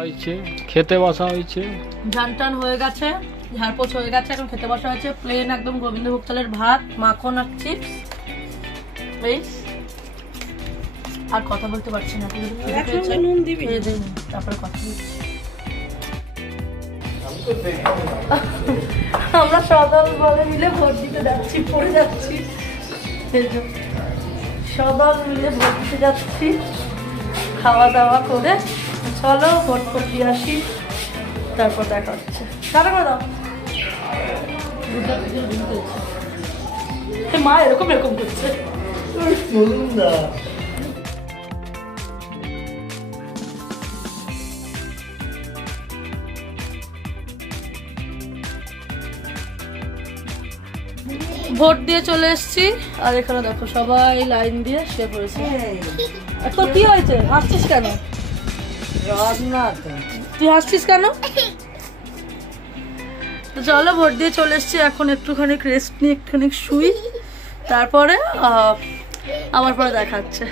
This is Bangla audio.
হয়েছে খেতে বসা হয়েছে, ধান টান হয়ে গেছে, ঝাড়পোছ হয়ে গেছে, এখন খেতে বসা হয়েছে। প্লেন একদম গোবিন্দভোগ চালের ভাত, মাখন আর চিপস। বেশ, আর কথা বলতে পারছি না, তারপরে কথা বলছি। আমরা সদল বলে মিলে ভোট দিতে যাচ্ছি, পড়ে যাচ্ছি, সদল মিলে ভোট দিতে যাচ্ছি। খাওয়া দাওয়া করে চলো ভোট করতে আসি, তারপর দেখা হচ্ছে। কারা করে দাও মা এরকম এরকম করছে। ভোট দিয়ে চলে এসছি, আর এখানে দেখো সবাই লাইন দিয়ে শুয়ে পড়েছে। তো কি হয়েছে, হাসছিস কেন? তুই হাসছিস কেন? তো চলো ভোট দিয়ে চলে এসছি, এখন একটুখানি রেস্ট নিয়ে একটুখানি শুই, তারপরে আবার পরে দেখা হচ্ছে।